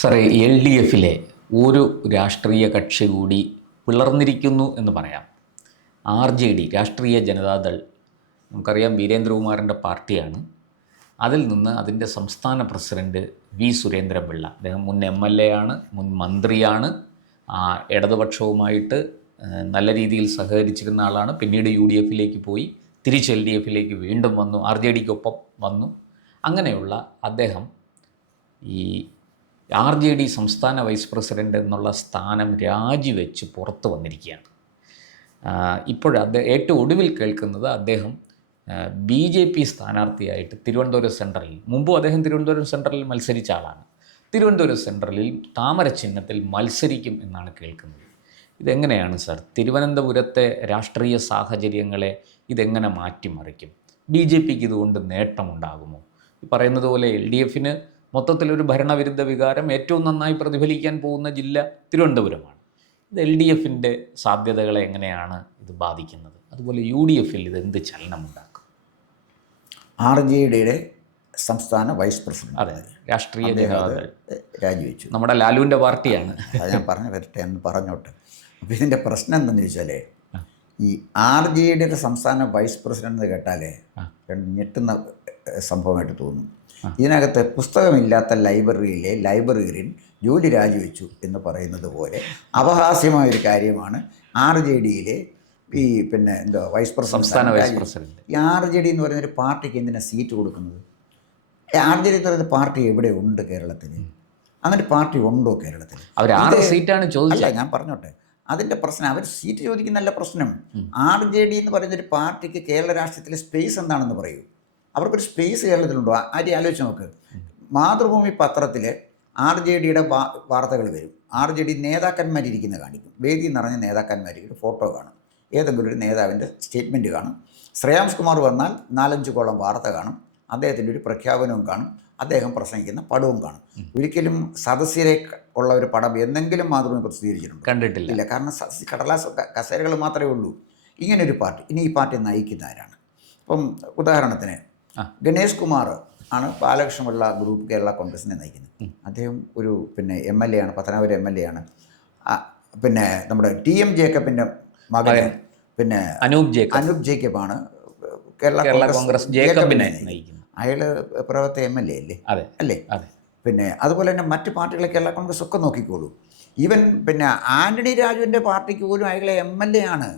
സാറേ, L D എഫിലെ ഒരു രാഷ്ട്രീയ കക്ഷി കൂടി പിളർന്നിരിക്കുന്നു എന്ന് പറയാം. ആർ ജെ ഡി, രാഷ്ട്രീയ ജനതാദൾ, നമുക്കറിയാം വീരേന്ദ്രകുമാറിൻ്റെ പാർട്ടിയാണ്. അതിൽ നിന്ന് അതിൻ്റെ സംസ്ഥാന പ്രസിഡൻറ്റ് വി സുരേന്ദ്രപിള്ള, അദ്ദേഹം മുൻ എം എൽ എ ആണ്, മുൻ മന്ത്രിയാണ്, ഇടതുപക്ഷവുമായിട്ട് നല്ല രീതിയിൽ സഹകരിച്ചിരുന്ന ആളാണ്. പിന്നീട് യു ഡി എഫിലേക്ക് പോയി, തിരിച്ച് എൽ ഡി എഫിലേക്ക് വീണ്ടും വന്നു, ആർ ജെ ഡിക്കൊപ്പം വന്നു. അങ്ങനെയുള്ള അദ്ദേഹം ഈ ആർ ജെ ഡി സംസ്ഥാന വൈസ് പ്രസിഡൻ്റ് എന്നുള്ള സ്ഥാനം രാജിവെച്ച് പുറത്ത് വന്നിരിക്കുകയാണ്. ഏറ്റവും ഒടുവിൽ കേൾക്കുന്നത് അദ്ദേഹം ബി ജെ പി സ്ഥാനാർത്ഥിയായിട്ട് തിരുവനന്തപുരം സെൻട്രലിൽ, മുമ്പും അദ്ദേഹം തിരുവനന്തപുരം സെൻട്രലിൽ മത്സരിച്ച ആളാണ്, തിരുവനന്തപുരം സെൻട്രലിൽ താമര ചിഹ്നത്തിൽ മത്സരിക്കും എന്നാണ് കേൾക്കുന്നത്. ഇതെങ്ങനെയാണ് സാർ, തിരുവനന്തപുരത്തെ രാഷ്ട്രീയ സാഹചര്യങ്ങളെ ഇതെങ്ങനെ മാറ്റിമറിക്കും? ബി ജെ പിക്ക് ഇതുകൊണ്ട് നേട്ടമുണ്ടാകുമോ? ഈ പറയുന്നത് പോലെ എൽ ഡി എഫിന് മൊത്തത്തിലൊരു ഭരണവിരുദ്ധ വികാരം ഏറ്റവും നന്നായി പ്രതിഫലിക്കാൻ പോകുന്ന ജില്ല തിരുവനന്തപുരമാണ്. ഇത് എൽ ഡി എഫിൻ്റെ സാധ്യതകളെ എങ്ങനെയാണ് ഇത് ബാധിക്കുന്നത്? അതുപോലെ യു ഡി എഫിൽ ഇത് എന്ത് ചലനമുണ്ടാക്കും? ആർ ജെ ഡിയുടെ സംസ്ഥാന വൈസ് പ്രസിഡന്റ്, അതെ, രാഷ്ട്രീയ ജനതാദൾ രാജിവെച്ചു. നമ്മുടെ ലാലുവിൻ്റെ പാർട്ടിയാണ്. അത് ഞാൻ പറഞ്ഞു വരട്ടെ എന്ന് പറഞ്ഞോട്ടെ. അപ്പോൾ ഇതിൻ്റെ പ്രശ്നം എന്താണെന്ന് ചോദിച്ചാൽ, ഈ ആർ ജെ ഡിയുടെ സംസ്ഥാന വൈസ് പ്രസിഡന്റ് എന്ന് കേട്ടാലേ ഞെട്ടുന്ന സംഭവമായിട്ട് തോന്നും. ഇതിനകത്ത് പുസ്തകമില്ലാത്ത ലൈബ്രറിയിലെ ലൈബ്രറിയൻ ജോലി രാജിവെച്ചു എന്ന് പറയുന്നത് പോലെ അപഹാസ്യമായൊരു കാര്യമാണ് ആർ ജെ ഡിയിലെ ഈ വൈസ് പ്രസിഡന്റ്, സംസ്ഥാന വൈസ് പ്രസിഡന്റ്. ഈ ആർ ജെ ഡി എന്ന് പറയുന്നൊരു പാർട്ടിക്ക് എന്തിനാണ് സീറ്റ് കൊടുക്കുന്നത്? ആർ ജെ ഡി എന്ന് പറയുന്ന പാർട്ടി എവിടെ ഉണ്ട് കേരളത്തിൽ? അങ്ങനെ പാർട്ടി ഉണ്ടോ കേരളത്തിൽ? അവർ 6 സീറ്റാണ് ചോദിച്ചത്. അല്ല, ഞാൻ പറഞ്ഞോട്ടെ, അതിൻ്റെ പ്രശ്നം അവർ സീറ്റ് ചോദിക്കുന്നല്ല പ്രശ്നം. ആർ ജെ ഡി എന്ന് പറയുന്നൊരു പാർട്ടിക്ക് കേരള രാഷ്ട്രീയത്തിലെ സ്പേസ് എന്താണെന്ന് പറയൂ. അവർക്കൊരു സ്പേസ് കേരളത്തിലുണ്ടോ? ആരും ആലോചിച്ച് നോക്ക്. മാതൃഭൂമി പത്രത്തിൽ ആർ ജെ ഡിയുടെ വാർത്തകൾ വരും. ആർ ജെ ഡി നേതാക്കന്മാരിയ്ക്കുന്ന കാണിക്കും, വേദി നിറഞ്ഞ നേതാക്കന്മാരിക്കും ഫോട്ടോ കാണും, ഏതെങ്കിലും ഒരു നേതാവിൻ്റെ സ്റ്റേറ്റ്മെൻറ്റ് കാണും. ശ്രേയാംസ് കുമാർ വന്നാൽ 4-5 കോളം വാർത്ത കാണും, അദ്ദേഹത്തിൻ്റെ ഒരു പ്രഖ്യാപനവും കാണും, അദ്ദേഹം പ്രസംഗിക്കുന്ന പടവും കാണും. ഒരിക്കലും സദസ്യരെ ഉള്ള ഒരു പടം എന്തെങ്കിലും മാതൃഭൂമി പ്രസിദ്ധീകരിച്ചിട്ടുണ്ട്? കണ്ടിട്ടില്ല. ഇല്ല, കാരണം കടലാസ് കസേരകൾ മാത്രമേ ഉള്ളൂ. ഇങ്ങനൊരു പാർട്ടി, ഇനി ഈ പാർട്ടി നയിക്കുന്ന ആരാണ്? ഇപ്പം ഉദാഹരണത്തിന് ഗണേഷ് കുമാർ ആണ് ബാലകൃഷ്ണപിള്ള ഗ്രൂപ്പ് കേരള കോൺഗ്രസിനെ നയിക്കുന്നത്. അദ്ദേഹം ഒരു എം എൽ എ ആണ്, പത്തനാപുരം എം എൽ എ ആണ്. നമ്മുടെ ടി എം ജേക്കബിൻ്റെ മകൻ അനൂപ് ജേക്കബാണ് കേരള കോൺഗ്രസ് ജേക്കബിനെ നയിക്കുന്നത്. അയാൾ പ്രവത്തെ എം എൽ എ അല്ലേ? അതുപോലെ തന്നെ മറ്റ് പാർട്ടികളെ കേരള കോൺഗ്രസ് ഒക്കെ നോക്കിക്കോളൂ. ഈവൻ ആന്റണി രാജുവിൻ്റെ പാർട്ടിക്ക് പോലും അയാളെ എം എൽ എ ആണ്.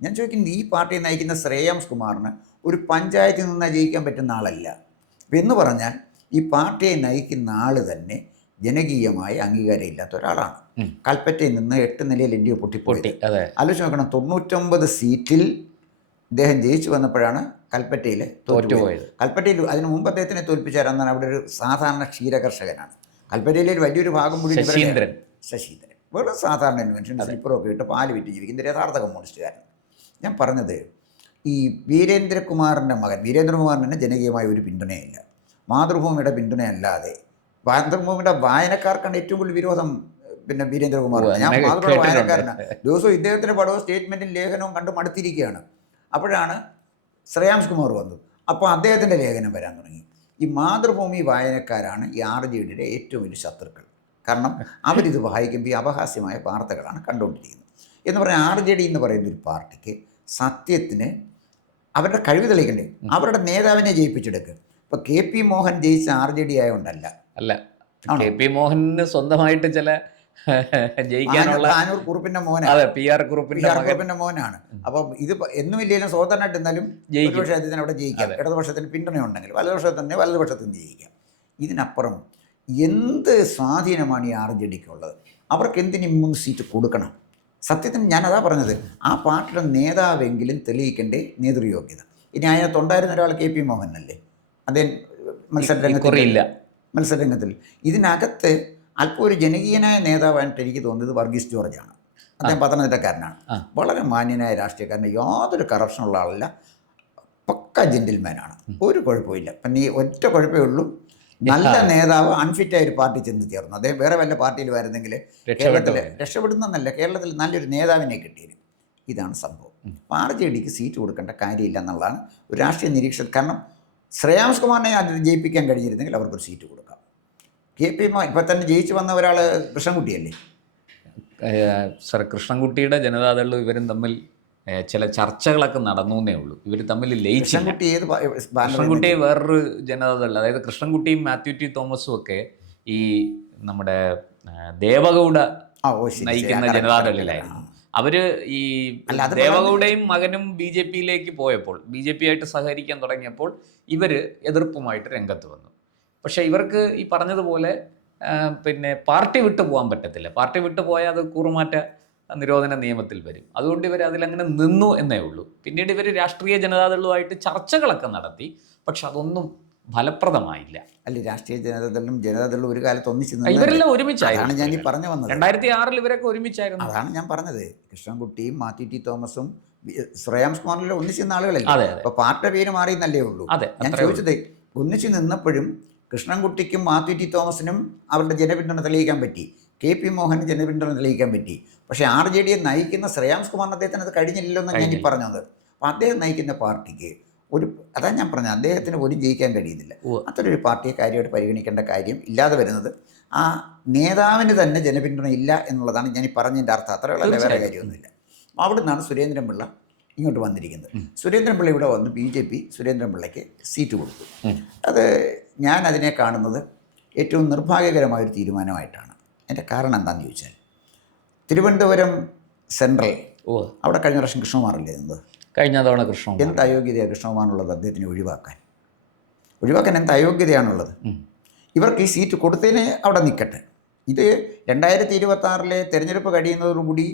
ഞാൻ ചോദിക്കുന്നത്, ഈ പാർട്ടിയെ നയിക്കുന്ന ശ്രേയാംസ് കുമാറിന് ഒരു പഞ്ചായത്തിൽ നിന്ന് ജയിക്കാൻ പറ്റുന്ന ആളല്ല. എന്ന് പറഞ്ഞാൽ ഈ പാർട്ടിയെ നയിക്കുന്ന ആൾ തന്നെ ജനകീയമായ അംഗീകാരം ഇല്ലാത്ത ഒരാളാണ്. കൽപ്പറ്റയിൽ നിന്ന് 8 നിലയിൽ എൻ ഡി എ പൊട്ടി. ആലോചിച്ച് നോക്കണം, 99 സീറ്റിൽ ഇദ്ദേഹം ജയിച്ചു വന്നപ്പോഴാണ് കൽപ്പറ്റയിൽ തോറ്റുപോയത്. കൽപ്പറ്റയിൽ അതിന് മുമ്പ് അദ്ദേഹത്തിനെ തോൽപ്പിച്ചാരെന്നാണ്. അവിടെ ഒരു സാധാരണ ക്ഷീരകർഷകനാണ്. കൽപ്പറ്റയിലെ വലിയൊരു ഭാഗം കൂടി ശശീന്ദ്രൻ, വെറും സാധാരണ മനുഷ്യൻ, സ്ലിപ്പറൊക്കെ ഇട്ട് പാല് വിറ്റ് ജീവിക്കുന്ന യഥാർത്ഥ കമ്മ്യൂണിസ്റ്റുകാരൻ. ഞാൻ പറഞ്ഞത്, ഈ വീരേന്ദ്രകുമാറിൻ്റെ മകൻ, വീരേന്ദ്രകുമാറിന് ജനകീയമായ ഒരു പിന്തുണയില്ല, മാതൃഭൂമിയുടെ പിന്തുണയല്ലാതെ. മാതൃഭൂമിയുടെ വായനക്കാർക്കാണ് ഏറ്റവും കൂടുതൽ വിരോധം വീരേന്ദ്രകുമാറിന്. ഞാൻ മാതൃഭൂമിയുടെ വായനക്കാരനാണ്. ദിവസവും ഇദ്ദേഹത്തിൻ്റെ പടവും സ്റ്റേറ്റ്മെൻറ്റും ലേഖനവും കണ്ട് മടുത്തിരിക്കുകയാണ്. അപ്പോഴാണ് ശ്രേയാംസ് കുമാർ വന്നത്. അപ്പോൾ അദ്ദേഹത്തിൻ്റെ ലേഖനം വരാൻ തുടങ്ങി. ഈ മാതൃഭൂമി വായനക്കാരാണ് ഈ ആർ ജെ ഡിയുടെ ഏറ്റവും വലിയ ശത്രുക്കൾ. കാരണം അവരിത് വായിക്കുമ്പോൾ ഈ അപഹാസ്യമായ വാർത്തകളാണ് കണ്ടുകൊണ്ടിരിക്കുന്നത്. എന്ന് പറഞ്ഞാൽ ആർ ജെ ഡി എന്ന് പറയുന്ന ഒരു പാർട്ടിക്ക് സത്യത്തിന് അവരുടെ കഴിവ് തെളിയിക്കണ്ടേ? അവരുടെ നേതാവിനെ ജയിപ്പിച്ചെടുക്കുക. ഇപ്പോൾ കെ പി മോഹൻ ജയിച്ച ആർ ജെ ഡി ആയതുകൊണ്ടല്ല. കെ പി മോഹന് സ്വന്തമായിട്ട് ചില ജയിക്കാനുള്ള ആനൂർ കുറുപ്പിൻ്റെ മോനാണ്, പി ആർ കുറുപ്പിൻ്റെ മോനാണ്. അപ്പം ഇത് എന്നുമില്ലെങ്കിലും സ്വതന്ത്രമായിട്ട് എന്നാലും ഒരുപക്ഷെ അദ്ദേഹത്തിന് അവിടെ ജയിക്കാം. ഇടതുപക്ഷത്തിന് പിന്തുണയുണ്ടെങ്കിൽ വലതുപക്ഷത്തിന് ജയിക്കാം. ഇതിനപ്പുറം എന്ത് സ്വാധീനമാണ് ഈ ആർ ജെ ഡിക്കുള്ളത്? അവർക്ക് എന്തിന് 3 സീറ്റ് കൊടുക്കണം? സത്യത്തിന് ഞാനതാ പറഞ്ഞത്, ആ പാർട്ടിയുടെ നേതാവെങ്കിലും തെളിയിക്കേണ്ടേ നേതൃയോഗ്യത. ഇനി അതിനകത്തുണ്ടായിരുന്ന ഒരാൾ കെ പി മോഹനല്ലേ, അദ്ദേഹം മത്സരരംഗത്തിൽ. ഇതിനകത്ത് അല്പം ഒരു ജനകീയനായ നേതാവായിട്ട് എനിക്ക് തോന്നുന്നത് വർഗീസ് ജോർജാണ്. അദ്ദേഹം പത്തനംതിട്ടക്കാരനാണ്, വളരെ മാന്യനായ രാഷ്ട്രീയക്കാരൻ, യാതൊരു കറപ്ഷനുള്ള ആളല്ല, പക്ക ജെന്റിൽമാനാണ്, ഒരു കുഴപ്പമില്ല. പിന്നെ ഈ ഒറ്റ കുഴപ്പമേ ഉള്ളൂ, നല്ല നേതാവ് അൺഫിറ്റായ ഒരു പാർട്ടി ചെന്ന് ചേർന്നു. അദ്ദേഹം വേറെ വല്ല പാർട്ടിയിൽ വരുന്നെങ്കിൽ കേരളത്തിൽ രക്ഷപ്പെടുന്നല്ല, കേരളത്തിൽ നല്ലൊരു നേതാവിനെ കിട്ടിയിരുന്നു. ഇതാണ് സംഭവം. ആർ ജെ ഡിക്ക് സീറ്റ് കൊടുക്കേണ്ട കാര്യമില്ല എന്നുള്ളതാണ് ഒരു രാഷ്ട്രീയ നിരീക്ഷകൻ. കാരണം ശ്രേയാംസ് കുമാറിനെ അത് ജയിപ്പിക്കാൻ കഴിഞ്ഞിരുന്നെങ്കിൽ അവർക്കൊരു സീറ്റ് കൊടുക്കാം. KP മോഹൻ ഇപ്പം തന്നെ ജയിച്ചു വന്ന ഒരാൾ കൃഷ്ണൻകുട്ടിയല്ലേ? സർ കൃഷ്ണൻകുട്ടിയുടെ ജനതാദൾ ഇവരും തമ്മിൽ ചില ചർച്ചകളൊക്കെ നടന്നു എന്നേ ഉള്ളൂ. ഇവർ തമ്മിൽ ലയിച്ചില്ല. കൃഷ്ണൻകുട്ടി ഏത് കൃഷ്ണൻകുട്ടി വേറൊരു ജനതാദൾ, അതായത് കൃഷ്ണൻകുട്ടിയും മാത്യു ടി തോമസും ഒക്കെ ഈ നമ്മുടെ ദേവഗൗഡ നയിക്കുന്ന ജനതാദളിലായിരുന്നു. അവര് ഈ ദേവഗൗഡയും മകനും BJP-യിലേക്ക് പോയപ്പോൾ, BJP ആയിട്ട് സഹകരിക്കാൻ തുടങ്ങിയപ്പോൾ ഇവര് എതിർപ്പുമായിട്ട് രംഗത്ത് വന്നു. പക്ഷെ ഇവർക്ക് ഈ പറഞ്ഞതുപോലെ പിന്നെ പാർട്ടി വിട്ടു പോകാൻ പറ്റത്തില്ല. പാർട്ടി വിട്ടു പോയാൽ അത് കൂറുമാറ്റ നിരോധന നിയമത്തിൽ വരും. അതുകൊണ്ട് ഇവർ അതിലങ്ങനെ നിന്നു എന്നേ ഉള്ളൂ. പിന്നീട് ഇവർ രാഷ്ട്രീയ ജനതാദളുമായിട്ട് ചർച്ചകളൊക്കെ നടത്തി. പക്ഷെ അതൊന്നും ഫലപ്രദമായില്ല. അല്ല, രാഷ്ട്രീയ ജനതാദളും ഒരു കാലത്ത് ഒന്നിച്ച് ഇവരെല്ലാം ഒരുമിച്ചായിരുന്നു. ഞാൻ ഈ പറഞ്ഞു വന്നത് 2006 ഇവരൊക്കെ ഒരുമിച്ചായിരുന്നു. അതാണ് ഞാൻ പറഞ്ഞത്. കൃഷ്ണൻകുട്ടിയും മാത്യു ടി തോമസും ശ്രേയാംസ് കുമാറിലും ഒന്നിച്ച് നിന്ന ആളുകളല്ലേ. അപ്പൊ പാർട്ടിയുടെ പേര് മാറിയെന്നല്ലേ ഉള്ളൂ. ഞാൻ ചോദിച്ചത്, ഒന്നിച്ച് നിന്നപ്പോഴും കൃഷ്ണൻകുട്ടിക്കും മാത്യു ടി തോമസിനും അവരുടെ ജനപിന്തുണ തെളിയിക്കാൻ പറ്റി, KP മോഹന് ജനപിന്തുണ തെളിയിക്കാൻ പറ്റി. പക്ഷേ RJD നയിക്കുന്ന ശ്രേയാംസ് കുമാറിന് അദ്ദേഹത്തിന് അത് കഴിഞ്ഞില്ലല്ലോ എന്നാണ് ഞാൻ ഈ പറഞ്ഞത്. അപ്പോൾ അദ്ദേഹം നയിക്കുന്ന പാർട്ടിക്ക് അതാണ് ഞാൻ പറഞ്ഞത്, അദ്ദേഹത്തിന് പോലും ജയിക്കാൻ കഴിയുന്നില്ല. അത്തരൊരു പാർട്ടിയെ കാര്യമായിട്ട് പരിഗണിക്കേണ്ട കാര്യം ഇല്ലാതെ വരുന്നത് ആ നേതാവിന് തന്നെ ജനപിന്തുണ ഇല്ല എന്നുള്ളതാണ് ഞാൻ ഈ പറഞ്ഞതിൻ്റെ അർത്ഥം. അത്രയുള്ള വേറെ കാര്യമൊന്നുമില്ല. അവിടെ നിന്നാണ് സുരേന്ദ്രൻപിള്ള ഇങ്ങോട്ട് വന്നിരിക്കുന്നത്. സുരേന്ദ്രൻപിള്ള ഇവിടെ വന്ന് BJP സുരേന്ദ്രൻപിള്ളയ്ക്ക് സീറ്റ് കൊടുത്തു. അത് ഞാൻ അതിനെ കാണുന്നത് ഏറ്റവും നിർഭാഗ്യകരമായൊരു തീരുമാനമായിട്ടാണ്. എൻ്റെ കാരണം എന്താണെന്ന് ചോദിച്ചാൽ, തിരുവനന്തപുരം സെൻട്രൽ അവിടെ കഴിഞ്ഞ വർഷം കൃഷ്ണകുമാറല്ലേ എന്നത്, കഴിഞ്ഞ തവണ കൃഷ്ണകുമാർ, എന്ത് അയോഗ്യതയാണ് കൃഷ്ണകുമാറിനുള്ളത്? അദ്ദേഹത്തിന് ഒഴിവാക്കാൻ എന്ത് അയോഗ്യതയാണുള്ളത്? ഇവർക്ക് ഈ സീറ്റ് കൊടുത്തതിന് അവിടെ നിൽക്കട്ടെ. ഇത് 2026 തെരഞ്ഞെടുപ്പ് കഴിയുന്നതോടുകൂടി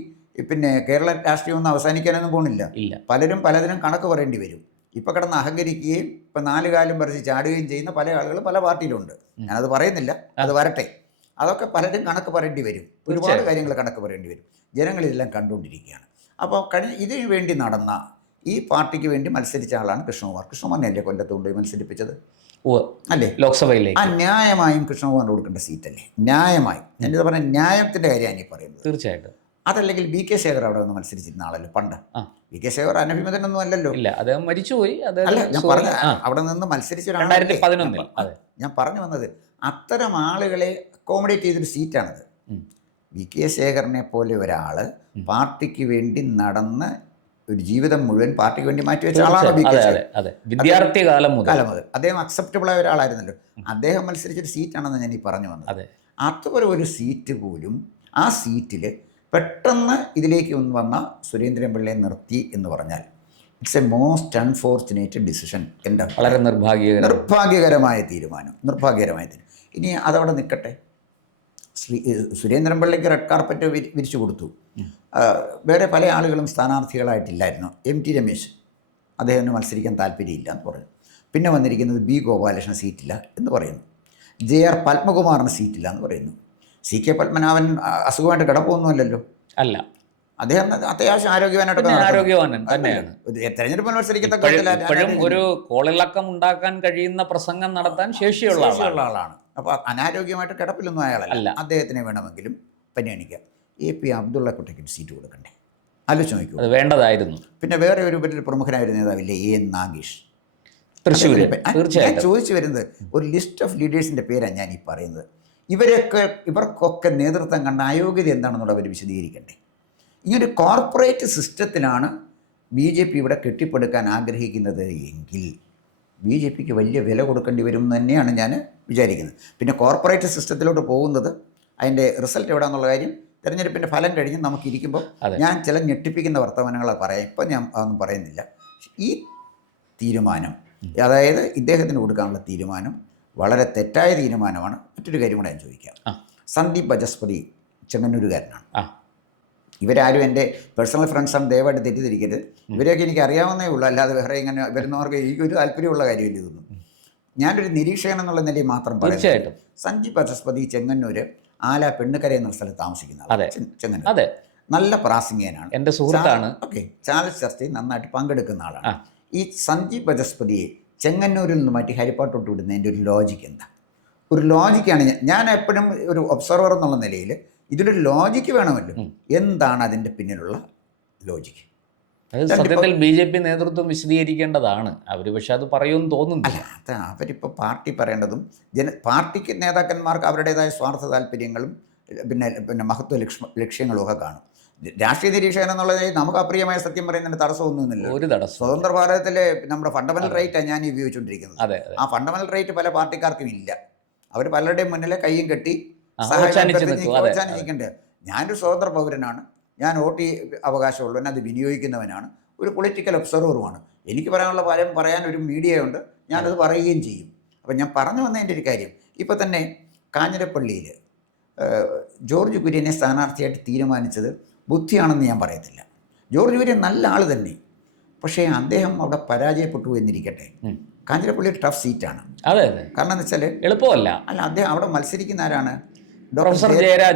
പിന്നെ കേരള രാഷ്ട്രീയം ഒന്നും അവസാനിക്കാനൊന്നും പോകുന്നില്ല. പലരും പലതിനും കണക്ക് പറയേണ്ടി വരും. ഇപ്പോൾ കിടന്ന് അഹങ്കരിക്കുകയും ഇപ്പം 4 കാലും പറിച്ച് ചാടുകയും ചെയ്യുന്ന പല ആളുകൾ പല പാർട്ടിയിലുണ്ട്. ഞാനത് പറയുന്നില്ല, അത് വരട്ടെ. അതൊക്കെ പലരും കണക്ക് പറയേണ്ടി വരും. ഒരുപാട് കാര്യങ്ങൾ കണക്ക് പറയേണ്ടി വരും. ജനങ്ങളിതെല്ലാം കണ്ടുകൊണ്ടിരിക്കുകയാണ്. അപ്പോൾ ഇതിനു വേണ്ടി നടന്ന ഈ പാർട്ടിക്ക് വേണ്ടി മത്സരിച്ച ആളാണ് കൃഷ്ണകുമാർ. കൃഷ്ണകുമാറിനല്ലേ കൊല്ലത്ത് കൊണ്ടുപോയി മത്സരിപ്പിച്ചത് അല്ലേ, ലോക്സഭയിലേക്ക്? ആ ന്യായമായും കൃഷ്ണകുമാറിന് കൊടുക്കേണ്ട സീറ്റല്ലേ? ന്യായമായും. ഞാനിത് പറഞ്ഞ ന്യായത്തിൻ്റെ കാര്യമാണ് ഈ പറയുന്നത്. തീർച്ചയായിട്ടും. അതല്ലെങ്കിൽ BK ശേഖർ അവിടെ വന്ന് മത്സരിച്ചിരുന്ന ആളല്ലോ പണ്ട്. BK ശേഖർ അനഭിമതനൊന്നും അല്ലല്ലോ. ഇല്ല, അദ്ദേഹം മരിച്ചുപോയി. അല്ല, ഞാൻ പറഞ്ഞ അവിടെ നിന്ന് മത്സരിച്ച 2011. ഞാൻ പറഞ്ഞു വന്നത് അത്തരം ആളുകളെ അക്കോമഡേറ്റ് ചെയ്തൊരു സീറ്റാണത്. BK ശേഖറിനെ പോലെ ഒരാൾ പാർട്ടിക്ക് വേണ്ടി നടന്ന് ഒരു ജീവിതം മുഴുവൻ പാർട്ടിക്ക് വേണ്ടി മാറ്റിവെച്ച ആളാണ് BK ശേഖർ. വിദ്യാർത്ഥി കാലം മുതൽ അദ്ദേഹം അക്സെപ്റ്റബിളായ ഒരാളായിരുന്നല്ലോ. അദ്ദേഹം മത്സരിച്ചൊരു സീറ്റാണെന്ന് ഞാൻ ഈ പറഞ്ഞു വന്നത്. അതുപോലെ ഒരു സീറ്റ് പോലും ആ സീറ്റിൽ പെട്ടെന്ന് ഇതിലേക്ക് വന്ന സുരേന്ദ്രൻപിള്ളയെ നിർത്തി എന്ന് പറഞ്ഞാൽ it's A most unfortunate decision. എൻ്റെ വളരെ നിർഭാഗ്യകരമായ തീരുമാനം. ഇനി അതവിടെ നിൽക്കട്ടെ. സുരേന്ദ്രൻപിള്ളയ്ക്ക് റെഡ് കാർപ്പറ്റ് വിരിച്ചു കൊടുത്തു. വേറെ പല ആളുകളും സ്ഥാനാർത്ഥികളായിട്ടില്ലായിരുന്നു. MT രമേശ് അദ്ദേഹത്തിന് മത്സരിക്കാൻ താല്പര്യമില്ല എന്ന് പറഞ്ഞു. പിന്നെ വന്നിരിക്കുന്നത് B ഗോപാലകൃഷ്ണൻ സീറ്റില്ല എന്ന് പറയുന്നു. JR പത്മകുമാറിന് സീറ്റില്ല എന്ന് പറയുന്നു. CK പത്മനാഭൻ അസുഖമായിട്ട് കിടപ്പൊന്നുമല്ലല്ലോ. അല്ല, അദ്ദേഹം അത്യാവശ്യം ആരോഗ്യവാനായിട്ട് തന്നെയാണ്. തെരഞ്ഞെടുപ്പിൽ മത്സരിക്കത്തക്ക ഒരു കോളിളക്കം ഉണ്ടാക്കാൻ കഴിയുന്ന പ്രസംഗം നടത്താൻ ശേഷിയുള്ള ആളാണ്. അപ്പോൾ അനാരോഗ്യമായിട്ട് കിടപ്പിലൊന്നും അയാളല്ല. അദ്ദേഹത്തിനെ വേണമെങ്കിലും പരിഗണിക്കാം. AP അബ്ദുള്ള കുട്ടിക്ക് സീറ്റ് കൊടുക്കണ്ടേ? ആലോചിച്ച് നോക്കൂ. അത് വേണ്ടതായിരുന്നു. പിന്നെ വേറെ ഒരു വലിയ പ്രമുഖനായ ഒരു നേതാവില്ലേ, AN നാഗേഷ്, തൃശ്ശൂർ. ഞാൻ ചോദിച്ചു വരുന്നത് ഒരു ലിസ്റ്റ് ഓഫ് ലീഡേഴ്സിൻ്റെ പേരാണ് ഞാൻ ഈ പറയുന്നത്. ഇവർക്കൊക്കെ നേതൃത്വം കണ്ട അയോഗ്യത എന്താണെന്നുള്ള അവർ വിശദീകരിക്കണ്ടേ? ഇങ്ങനൊരു കോർപ്പറേറ്റ് സിസ്റ്റത്തിലാണ് BJP ഇവിടെ കെട്ടിപ്പടുക്കാൻ ആഗ്രഹിക്കുന്നത് എങ്കിൽ BJPക്ക് വലിയ വില കൊടുക്കേണ്ടി വരും എന്ന് തന്നെയാണ് ഞാൻ വിചാരിക്കുന്നത്. പിന്നെ കോർപ്പറേറ്റ് സിസ്റ്റത്തിലോട്ട് പോകുന്നത് അതിൻ്റെ റിസൾട്ട് എവിടെയാണെന്നുള്ള കാര്യം തിരഞ്ഞെടുപ്പിൻ്റെ ഫലം കഴിഞ്ഞ് നമുക്കിരിക്കുമ്പോൾ ഞാൻ ചില ഞെട്ടിപ്പിക്കുന്ന വർത്തമാനങ്ങൾ പറയാം. ഇപ്പം ഞാൻ അതൊന്നും പറയുന്നില്ല. ഈ തീരുമാനം, അതായത് ഇദ്ദേഹത്തിന് കൊടുക്കാനുള്ള തീരുമാനം വളരെ തെറ്റായ തീരുമാനമാണ്. മറ്റൊരു കാര്യം കൂടെ ഞാൻ ചോദിക്കാം. സന്ദീപ് ബജസ്പതി ചെങ്ങന്നൂരുകാരനാണ്. ഇവരാരും എൻ്റെ പേഴ്സണൽ ഫ്രണ്ട്സാണ്, ദയവായിട്ട് തെറ്റിദ്ധരിക്കരുത്. ഇവരെയൊക്കെ എനിക്ക് അറിയാവുന്നേ ഉള്ളൂ, അല്ലാതെ വേറെ ഇങ്ങനെ വരുന്നവർക്ക് എനിക്കൊരു താല്പര്യമുള്ള കാര്യമില്ല ഇതൊന്നും. ഞാനൊരു നിരീക്ഷകൻ എന്നുള്ള നിലയിൽ മാത്രം പറയാം. സന്ദീപ് ബജസ്പതി ചെങ്ങന്നൂർ ആല പെണ്ണുകര എന്ന സ്ഥലത്ത് താമസിക്കുന്ന ചെങ്ങന്നൂർ നല്ല പ്രാസംഗികനാണ്, എൻ്റെ സുഹൃത്താണ്. ഓക്കെ, ചാനൽ ചർച്ചയിൽ നന്നായിട്ട് പങ്കെടുക്കുന്ന ആളാണ്. ഈ സന്ദീപ് ബജസ്പതിയെ ചെങ്ങന്നൂരിൽ നിന്ന് മാറ്റി ഹരിപ്പാട്ടോട്ട് വിടുന്നതിൻ്റെ ഒരു ലോജിക്ക് എന്താ? ഒരു ലോജിക്കാണ് ഞാൻ എപ്പോഴും ഒരു ഒബ്സർവർ എന്നുള്ള നിലയിൽ ഇതിലൊരു ലോജിക്ക് വേണമല്ലോ. എന്താണ് അതിൻ്റെ പിന്നിലുള്ള ലോജിക്ക്? അത് സത്യത്തിൽ BJP നേതൃത്വം വിശദീകരിക്കേണ്ടതാണ്. അവർ പക്ഷെ അത് പറയുമെന്ന് തോന്നുന്നില്ല. അത് അവരിപ്പോൾ പാർട്ടി പറയേണ്ടതും പാർട്ടിക്ക് നേതാക്കന്മാർക്ക് അവരുടേതായ സ്വാർത്ഥ താല്പര്യങ്ങളും പിന്നെ മഹത്വ ലക്ഷ്യങ്ങളും ഒക്കെ കാണും. രാഷ്ട്രീയ നിരീക്ഷകൻ എന്നുള്ളത് നമുക്ക് അപ്രിയമായ സത്യം പറയുന്നതിന് തടസ്സമൊന്നുമില്ല. ഒരു തടസ്സം സ്വതന്ത്ര ഭാരതത്തിലെ നമ്മുടെ ഫണ്ടമെന്റൽ റൈറ്റാണ് ഞാൻ ഉപയോഗിച്ചുകൊണ്ടിരിക്കുന്നത്. അതെ ആ ഫണ്ടമെന്റൽ റൈറ്റ് പല പാർട്ടിക്കാർക്കും ഇല്ല. അവർ പലരുടെയും മുന്നിലെ കയ്യും കെട്ടി പ്രോത്സാഹിക്കേണ്ടത്. ഞാനൊരു സ്വതന്ത്ര പൗരനാണ്, ഞാൻ വോട്ട് അവകാശമുള്ളവൻ, അത് വിനിയോഗിക്കുന്നവനാണ്, ഒരു പൊളിറ്റിക്കൽ ഒബ്സർവറുമാണ്. എനിക്ക് പറയാനുള്ള പറയാൻ ഒരു മീഡിയയുണ്ട്, ഞാനത് പറയുകയും ചെയ്യും. അപ്പം ഞാൻ പറഞ്ഞു വന്നതിൻ്റെ ഒരു കാര്യം, ഇപ്പോൾ തന്നെ കാഞ്ഞിരപ്പള്ളിയിൽ ജോർജ് കുര്യനെ സ്ഥാനാർത്ഥിയായിട്ട് തീരുമാനിച്ചത് ബുദ്ധിയാണെന്ന് ഞാൻ പറയത്തില്ല. ജോർജ് കുര്യൻ നല്ല ആൾ തന്നെ, പക്ഷേ അദ്ദേഹം അവിടെ പരാജയപ്പെട്ടു എന്നിരിക്കട്ടെ. കാഞ്ഞിരപ്പള്ളി ടഫ് സീറ്റാണ്. അതെ അതെ. കാരണം എന്ന് വെച്ചാൽ എളുപ്പമല്ല. അല്ല, അദ്ദേഹം അവിടെ മത്സരിക്കുന്ന ആരാണ്? പ്രൊഫസർ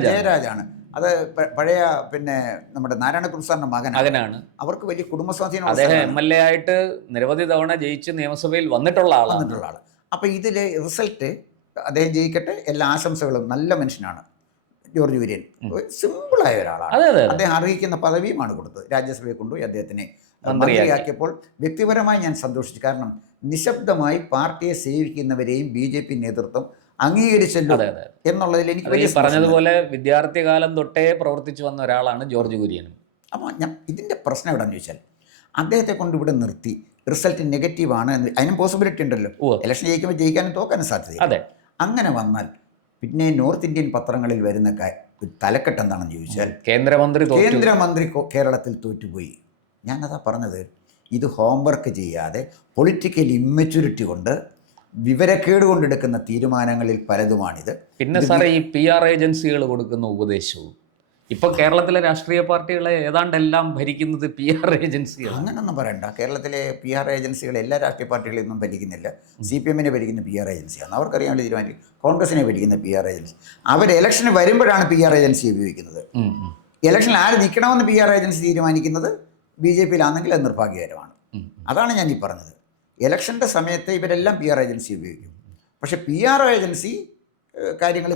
ജയരാജാണ്. അത് പഴയ പിന്നെ നമ്മുടെ നാരായണക്കുറുപ്പ് സാറിൻ്റെ മകനാണ്. അവർക്ക് വലിയ കുടുംബസ്വാധീനം. അദ്ദേഹം MLA ആയിട്ട് നിരവധി തവണ ജയിച്ച് നിയമസഭയിൽ വന്നിട്ടുള്ള ആൾ. അപ്പോൾ ഇതിലെ റിസൾട്ട് അദ്ദേഹം ജയിക്കട്ടെ, എല്ലാ ആശംസകളും. നല്ല മനുഷ്യനാണ് ജോർജ് കുര്യൻ, സിമ്പിളായ ഒരാളാണ്. അദ്ദേഹം അർഹിക്കുന്ന പദവിയുമാണ് കൊടുത്തത്. രാജ്യസഭയിൽ കൊണ്ടുപോയി അദ്ദേഹത്തിനെ മന്ത്രിയാക്കിയപ്പോൾ വ്യക്തിപരമായി ഞാൻ സന്തോഷിച്ചു. കാരണം നിശബ്ദമായി പാർട്ടിയെ സേവിക്കുന്നവരെയും BJP നേതൃത്വം അംഗീകരിച്ചല്ലോ എന്നുള്ളതിൽ എനിക്ക് വലിയ പറഞ്ഞതുപോലെ വിദ്യാർത്ഥി കാലം തൊട്ടേ പ്രവർത്തിച്ചു വന്ന ഒരാളാണ് ജോർജ് കുര്യനും. അപ്പോൾ ഇതിൻ്റെ പ്രശ്നം എവിടെയെന്ന് ചോദിച്ചാൽ, അദ്ദേഹത്തെ കൊണ്ട് ഇവിടെ നിർത്തി റിസൾട്ട് നെഗറ്റീവാണ് എന്ന് അതിനും പോസിബിലിറ്റി ഉണ്ടല്ലോ. ഇലക്ഷൻ ജയിക്കുമ്പോൾ ജയിക്കാനും തോക്കാനും സാധ്യത. അങ്ങനെ വന്നാൽ പിന്നെ നോർത്ത് ഇന്ത്യൻ പത്രങ്ങളിൽ വരുന്ന തലക്കെട്ട് എന്താണെന്ന് ചോദിച്ചാൽ, കേന്ദ്രമന്ത്രി കേരളത്തിൽ തോറ്റുപോയി. ഞാനതാ പറഞ്ഞത്, ഇത് ഹോംവർക്ക് ചെയ്യാതെ പൊളിറ്റിക്കൽ ഇമ്മച്യൂരിറ്റി കൊണ്ട് വിവരക്കേട് കൊണ്ടെടുക്കുന്ന തീരുമാനങ്ങളിൽ പലതുമാണിത്. പിന്നെ സാറേ, ഈ PR ഏജൻസികൾ കൊടുക്കുന്ന ഉപദേശവും ഇപ്പോൾ കേരളത്തിലെ രാഷ്ട്രീയ പാർട്ടികളെ ഏതാണ്ടെല്ലാം ഭരിക്കുന്നത് PR ഏജൻസികൾ. അങ്ങനൊന്നും പറയണ്ട. കേരളത്തിലെ PR ഏജൻസികൾ എല്ലാ രാഷ്ട്രീയ പാർട്ടികളെയൊന്നും ഭരിക്കുന്നില്ല. CPM ഭരിക്കുന്ന PR ഏജൻസിയാണ്. അവർക്കറിയാൻ തീരുമാനിക്കും. കോൺഗ്രസിനെ ഭരിക്കുന്ന PR ഏജൻസി. അവർ ഇലക്ഷന് വരുമ്പോഴാണ് PR ഏജൻസി ഉപയോഗിക്കുന്നത്. ഇലക്ഷനിൽ ആര് നിൽക്കണമെന്ന് PR ഏജൻസി തീരുമാനിക്കുന്നത് BJP-യിലാണെങ്കിൽ അത് നിർഭാഗ്യകരമാണ്. അതാണ് ഞാൻ ഈ പറഞ്ഞത്. ഇലക്ഷൻ്റെ സമയത്ത് ഇവരെല്ലാം PR ഏജൻസി ഉപയോഗിക്കും. പക്ഷേ PR ഏജൻസി കാര്യങ്ങൾ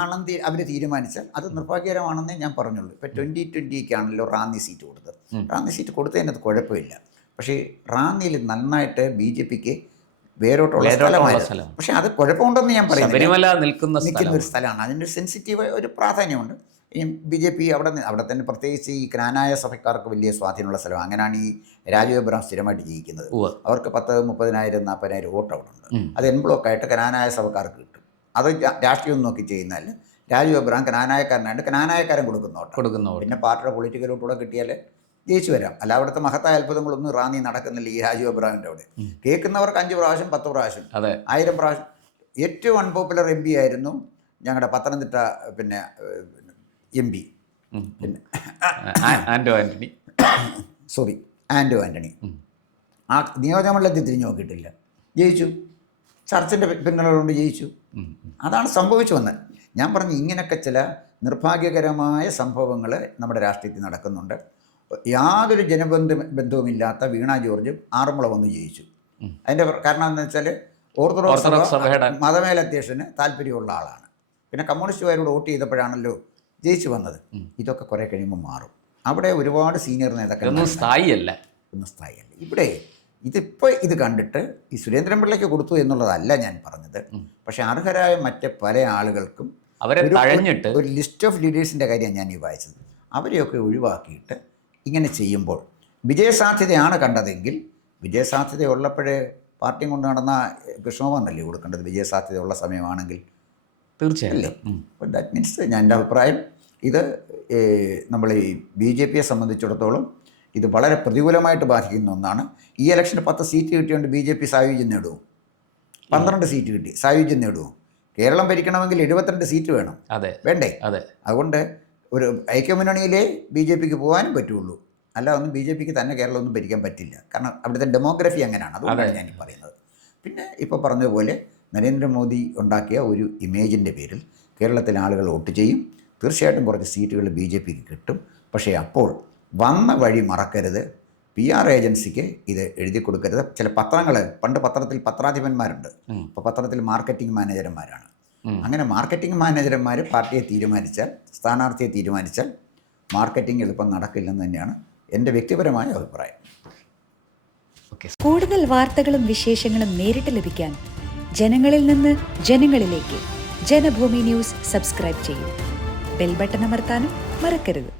ആണെന്ന് അവർ തീരുമാനിച്ചാൽ അത് നിർഭാഗ്യകരമാണെന്നേ ഞാൻ പറഞ്ഞുള്ളൂ. ഇപ്പോൾ 2020-ക്കാണല്ലോ റാന്നി സീറ്റ് കൊടുത്തത്. റാന്നി സീറ്റ് കൊടുത്തതിനകത്ത് കുഴപ്പമില്ല. പക്ഷേ റാന്നിയിൽ നന്നായിട്ട് BJP-ക്ക് വേരോട്ടുള്ള സ്ഥലമായിരുന്നു. പക്ഷേ അത് കുഴപ്പമുണ്ടെന്ന് ഞാൻ പറയുന്നത്. നിൽക്കുന്ന ഒരു സ്ഥലമാണ്, അതിൻ്റെ സെൻസിറ്റീവ് ഒരു പ്രാധാന്യമുണ്ട്. ഈ BJP അവിടെ തന്നെ പ്രത്യേകിച്ച് ഈ ക്നാനായ സഭക്കാർക്ക് വലിയ സ്വാധീനമുള്ള സ്ഥലമാണ്. അങ്ങനെയാണ് ഈ രാജു എബ്രഹാം സ്ഥിരമായിട്ട് ജയിക്കുന്നത്. അവർക്ക് 10,000-30,000 40,000 വോട്ട് അവിടെ ഉണ്ട്. അത് എൻ ബ്ലോക്കായിട്ട് ക്നാനായ സഭക്കാർക്ക് കിട്ടും. അത് രാഷ്ട്രീയം നോക്കി ചെയ്യുന്നതല്ല. രാജു എബ്രഹാം ക്നാനായക്കാരനായിട്ട് ക്നാനായക്കാരൻ കൊടുക്കുന്നു. പിന്നെ പാർട്ടിയുടെ പൊളിറ്റിക്കൽ വോട്ടുകൂടെ കിട്ടിയാൽ ജയിച്ചു വരാം. അല്ല, അവിടുത്തെ മഹത്തായ അത്ഭുതങ്ങളൊന്നും റാന്നി നടക്കുന്നില്ല ഈ രാജു എബ്രഹാമിൻ്റെ അവിടെ. കേൾക്കുന്നവർക്ക് 5 പ്രാവശ്യം 10 പ്രാവശ്യം 1000 പ്രാവശ്യം. ഏറ്റവും അൺപോപ്പുലർ MP ആയിരുന്നു ഞങ്ങളുടെ പത്തനംതിട്ട പിന്നെ MP, പിന്നെ ആൻഡോ ആൻ്റണി. ആ നിയോജകമണ്ഡലത്തിൽ തിരിഞ്ഞു നോക്കിയിട്ടില്ല, ജയിച്ചു. ചർച്ചിൻ്റെ പിന്തുണ ജയിച്ചു. അതാണ് സംഭവിച്ചു വന്നത്. ഞാൻ പറഞ്ഞു, ഇങ്ങനെയൊക്കെ ചില നിർഭാഗ്യകരമായ സംഭവങ്ങൾ നമ്മുടെ രാഷ്ട്രീയത്തിൽ നടക്കുന്നുണ്ട്. യാതൊരു ബന്ധവുമില്ലാത്ത വീണ ജോർജ് ആറന്മുള വന്ന് ജയിച്ചു. അതിൻ്റെ കാരണം എന്താണെന്ന് വെച്ചാൽ ഓർത്തഡോക്സ് സഭയുടെ മതമേലധ്യക്ഷന് താല്പര്യമുള്ള ആളാണ്. പിന്നെ കമ്മ്യൂണിസ്റ്റുകാരോട് വോട്ട് ചെയ്തപ്പോഴാണല്ലോ ജയിച്ചു വന്നത്. ഇതൊക്കെ കുറേ കഴിയുമ്പോൾ മാറും. അവിടെ ഒരുപാട് സീനിയർ നേതാക്കൾ സ്ഥായിയല്ല. ഇവിടെ ഇത് കണ്ടിട്ട് ഈ സുരേന്ദ്രൻപിള്ളയ്ക്ക് കൊടുത്തു എന്നുള്ളതല്ല ഞാൻ പറഞ്ഞത്. പക്ഷേ അർഹരായ മറ്റ് പല ആളുകൾക്കും അവരെ തഴഞ്ഞിട്ട് ഒരു ലിസ്റ്റ് ഓഫ് ലീഡേഴ്സിൻ്റെ കാര്യമാണ് ഞാൻ ഈ വായിച്ചത്. അവരെയൊക്കെ ഒഴിവാക്കിയിട്ട് ഇങ്ങനെ ചെയ്യുമ്പോൾ വിജയസാധ്യതയാണ് കണ്ടതെങ്കിൽ, വിജയസാധ്യത ഉള്ളപ്പോഴേ പാർട്ടിയും കൊണ്ട് നടന്ന കൃഷ്ണകുമാറിനല്ലേ കൊടുക്കേണ്ടത് വിജയസാധ്യതയുള്ള സമയമാണെങ്കിൽ? തീർച്ചയായും. അപ്പോൾ ദാറ്റ് മീൻസ് എൻ്റെ അഭിപ്രായം ഇത് നമ്മൾ ഈ BJP-യെ സംബന്ധിച്ചിടത്തോളം ഇത് വളരെ പ്രതികൂലമായിട്ട് ബാധിക്കുന്ന ഒന്നാണ്. ഈ ഇലക്ഷന് 10 സീറ്റ് കിട്ടിയോണ്ട് BJP സായുജ്യം നേടുമോ? 12 സീറ്റ് കിട്ടി, സായുജ്യം നേടുമോ? കേരളം ഭരിക്കണമെങ്കിൽ 72 സീറ്റ് വേണം, വേണ്ടേ? അതുകൊണ്ട് ഒരു ഐക്യമുന്നണിയിലേ BJP-ക്ക് പോകാനും പറ്റുള്ളൂ. അല്ല, ഒന്നും BJP-ക്ക് തന്നെ കേരളം ഒന്നും ഭരിക്കാൻ പറ്റില്ല. കാരണം അവിടുത്തെ ഡെമോഗ്രഫി അങ്ങനെയാണ്. അതുകൊണ്ടാണ് ഞാൻ പറയുന്നത്. പിന്നെ ഇപ്പോൾ പറഞ്ഞതുപോലെ നരേന്ദ്രമോദി ഉണ്ടാക്കിയ ഒരു ഇമേജിൻ്റെ പേരിൽ കേരളത്തിലെ ആളുകൾ വോട്ട് ചെയ്യും. തീർച്ചയായിട്ടും കുറച്ച് സീറ്റുകൾ BJP-ക്ക് കിട്ടും. പക്ഷേ അപ്പോൾ വന്ന വഴി മറക്കരുത്. PR ഏജൻസിക്ക് ഇത് എഴുതി കൊടുക്കരുത്. ചില പത്രങ്ങൾ, പണ്ട് പത്രത്തിൽ പത്രാധിപന്മാരുണ്ട്, ഇപ്പോൾ പത്രത്തിൽ മാർക്കറ്റിംഗ് മാനേജർമാരാണ്. അങ്ങനെ മാർക്കറ്റിംഗ് മാനേജർമാർ പാർട്ടിയെ തീരുമാനിച്ചാൽ, സ്ഥാനാർത്ഥിയെ തീരുമാനിച്ചാൽ മാർക്കറ്റിംഗ് എളുപ്പം നടക്കില്ലെന്ന് തന്നെയാണ് എൻ്റെ വ്യക്തിപരമായ അഭിപ്രായം. കൂടുതൽ വാർത്തകളും വിശേഷങ്ങളും നേരിട്ട് ലഭിക്കാൻ ജനങ്ങളിൽ നിന്ന് ജനങ്ങളിലേക്ക് ജനഭൂമി ന്യൂസ് സബ്സ്ക്രൈബ് ചെയ്യൂ. ബെൽ ബട്ടൺ അമർത്താനും മറക്കരുത്.